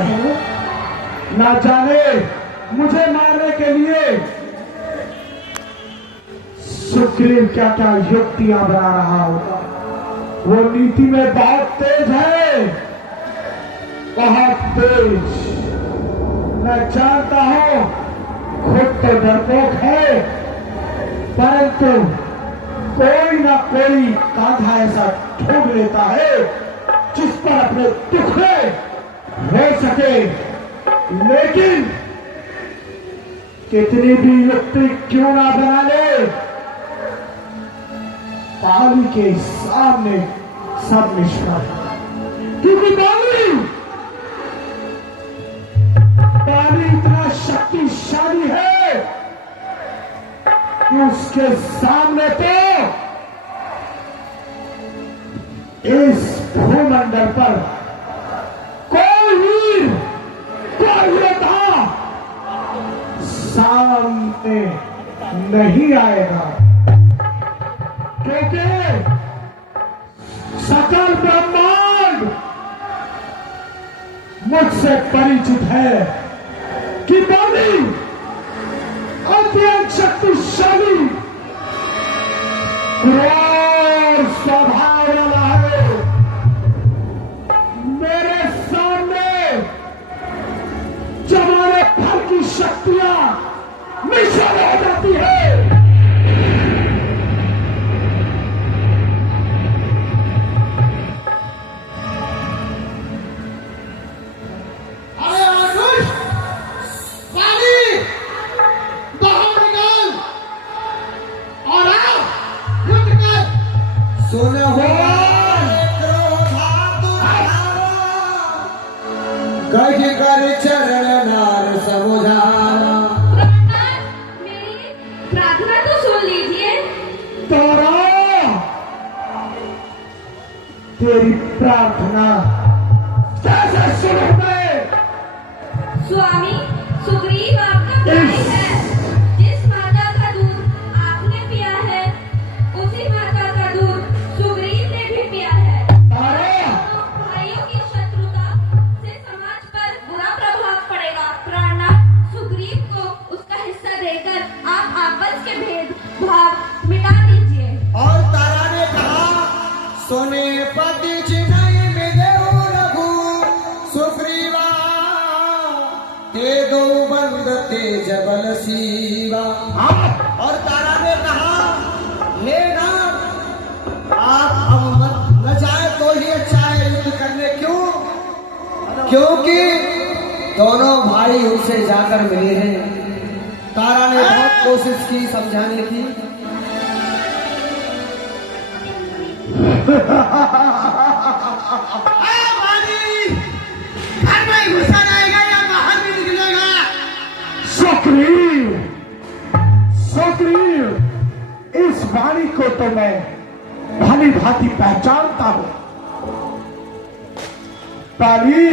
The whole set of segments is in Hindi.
है। ना जाने मुझे मारने के लिए सुग्रीव क्या क्या युक्तियां बना रहा होगा। वो नीति में बहुत तेज है, बहुत तेज। मैं जानता हूं खुद तो डरपोक है, परंतु कोई ना कोई कांधा ऐसा ढूंढ लेता है जिस पर अपने टुकड़े हो सके। लेकिन कितनी भी युक्ति क्यों ना बना ले, बाली के सामने सब निष्फल है। क्योंकि बाली इतना शक्तिशाली है कि उसके सामने तो इस भूमंडल पर कोई वीर, कोई योद्धा सामने नहीं आएगा, क्योंकि सकल ब्रह्मांड मुझसे परिचित है कि बाली अत्यंत शक्तिशाली क्रूर स्वभाव वाला है। मेरे सामने जमाने भर की शक्तियां निशान हो जाती है। गज कर चरण नार समुझाना। मेरी प्रार्थना तो सुन लीजिए। तारा, तेरी प्रार्थना कैसे सुनूं मैं? स्वामी, सुग्रीव आपका भाई है। जिस माता का दूध आपने पिया है, उसी माता का दूध सुग्रीव ने भी पिया है। तारा, भाइयों की शत्रुता से समाज पर बुरा प्रभाव पड़ेगा। प्राणनाथ सुग्रीव को उसका हिस्सा देकर आप आपस के भेदभाव मिटा दीजिए। और तारा ने कहा, सोने पति चिन्ह मिले रघु सुग्रीवा, ते दो बंद ते जबल सीवा। और तारा ने कहा, हे नाथ, आप अब मत न जाए तो ही अच्छा है युद्ध करने। क्यों? क्योंकि दोनों भाई उनसे जाकर मिले हैं। तारा ने बहुत कोशिश की समझाने की। घर में घुसा रहेगा या बाहर भी निकलेगा? सुग्रीव, सुग्रीव, इस वाणी को तो मैं भली भांति पहचानता हूं। बाली,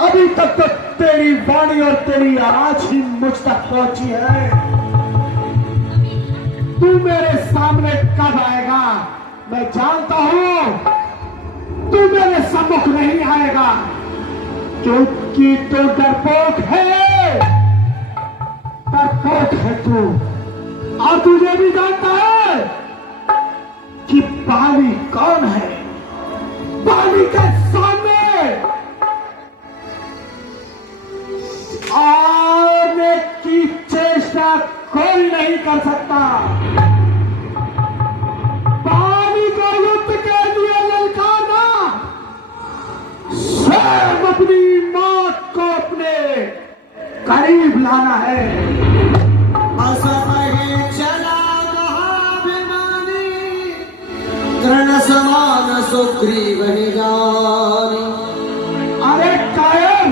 अभी तक तो तेरी वाणी और तेरी आवाज ही मुझ तक पहुंची है। तू मेरे सामने कब आएगा मैं जानता हूं। तू मेरे सम्मुख नहीं आएगा क्योंकि तू डरपोक है। डरपोक है तू, और तुझे भी जानता है कि बाली कौन है। बाली के सामने आने की चेष्टा कोई नहीं कर सकता। बाली को युद्ध के लिए ललकारना स्वयं अपनी मौत को अपने करीब लाना है। असमय चला महाभिमानी, तृण समान सुग्रीव ही जानी। अरे कायर,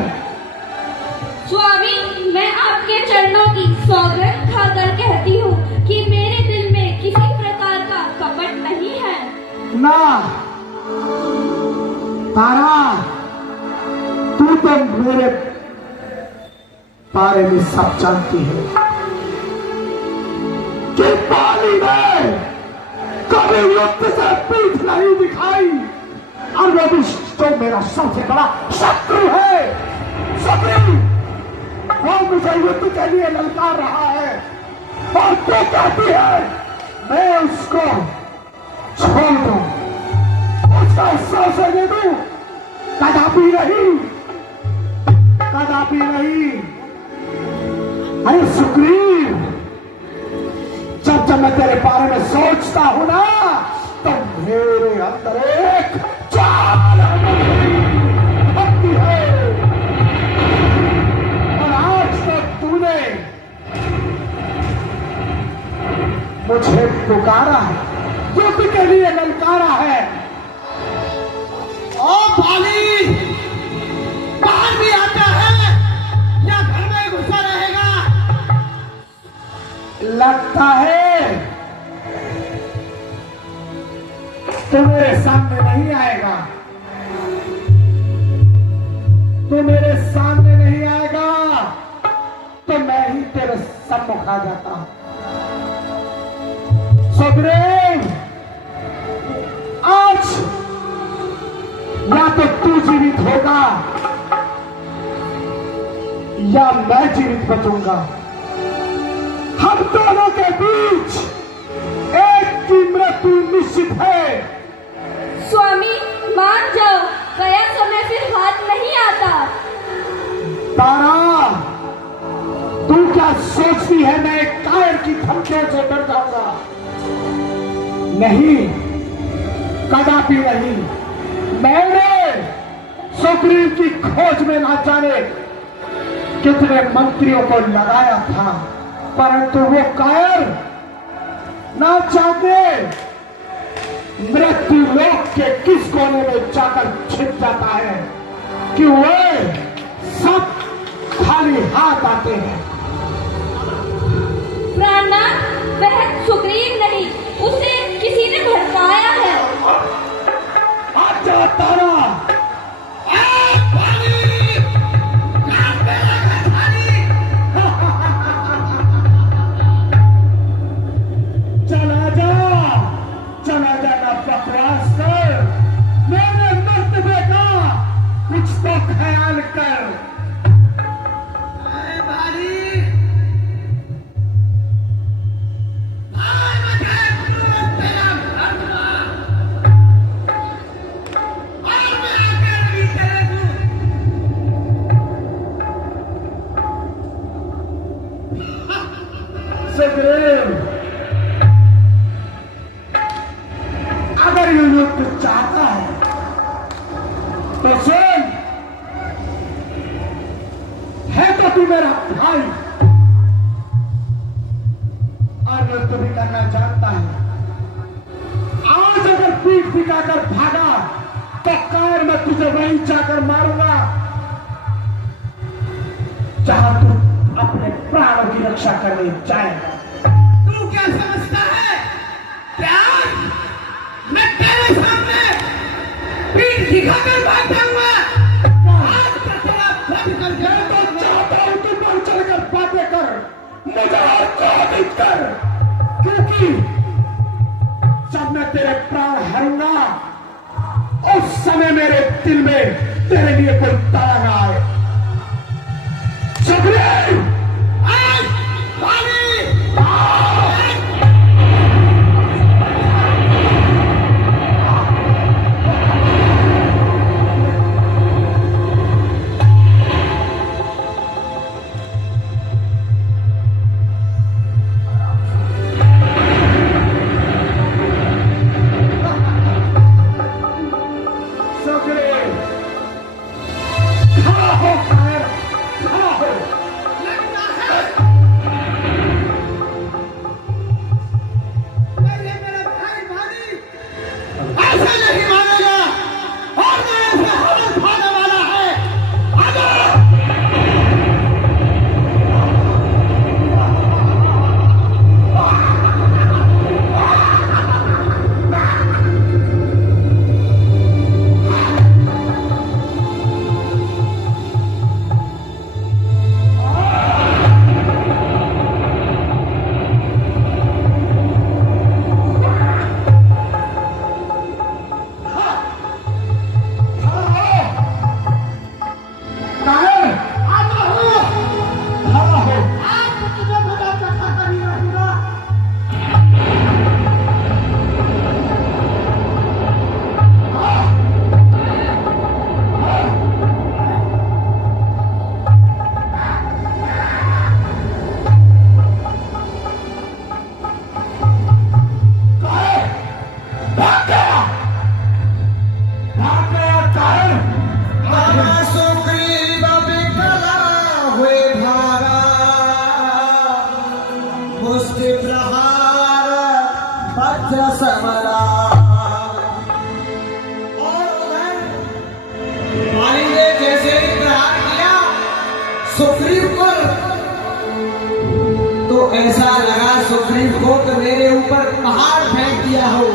स्वामी, मैं आपके चरणों की सौगंध खाकर कहती हूँ कि मेरे दिल में किसी प्रकार का कपट नहीं है। ना तारा, तू तो मेरे बारे में सब जानती है कि बाली ने कभी युद्ध से पीठ नहीं दिखाई। और वो भी जो मेरा सबसे बड़ा शत्रु है, सुग्रीव, वो मुझे युद्ध के लिए ललकार रहा है और तू कहती है मैं उसको छोड़ दूं, उसका हिस्सा उसे दे दूं? कदापि नहीं, कदापि नहीं। अरे सुग्रीव, जब जब मैं तेरे बारे में सोचता हूं ना तो मेरे अंदर एक चाल भक्ति है। और आज तक तूने मुझे पुकारा है, युद्ध के लिए ललकारा है। ओ बाली, बाहर भी आता है या घर में घुसा रहेगा? लगता है तू मेरे सामने नहीं आएगा, तू मेरे सामने नहीं आएगा तो मैं ही तेरे सम्मुख आ जाता। सुग्रीव, आज या तो तू जीवित होगा या मैं जीवित बचूंगा। हम दोनों के बीच एक की मृत्यु निश्चित है। स्वामी मान जाओ, गया समय फिर हाथ नहीं आता। तारा, तू क्या सोचती है मैं एक कायर की धमकियों से डर जाऊंगा? नहीं, कदापि नहीं। मैंने सुग्रीव की खोज में ना जाने कितने मंत्रियों को लगाया था, परंतु वो कायर ना चाहते मृत्यु लोक के किस कोने में जाकर छिप जाता है कि वे सब खाली हाथ आते हैं। प्राणनाथ, वह सुग्रीव नहीं, उसे किसी ने भड़काया है। आजा तारा, चला जा ना बकवास कर, मेरे मर्तबे का कुछ तो ख्याल कर। सुग्रीव, अगर ये युद्ध चाहता है तो सुन, है तो तू मेरा भाई और युद्ध भी करना जानता है। आज अगर पीठ दिखाकर भागा तो कायर मैं तुझे वहीं जाकर मारूंगा जहां तू अपने प्राणों की रक्षा करने जाएगा। तू क्या समझता है? क्या मैं तेरे सामने पीठ दिखाकर भाग जाऊंगा? आज का तेरा बंद कर दे। मैं तो चाहता हूं तू बढ़ चढ़कर बातें कर, मुझे और क्रोधित कर, क्योंकि जब मैं तेरे प्राण हरूंगा उस समय मेरे दिल में तेरे लिए कोई ताला ना आए। सुग्रीव, सुग्रीव, ऐसा लगा सुग्रीव को कि मेरे ऊपर पहाड़ फेंक दिया हो।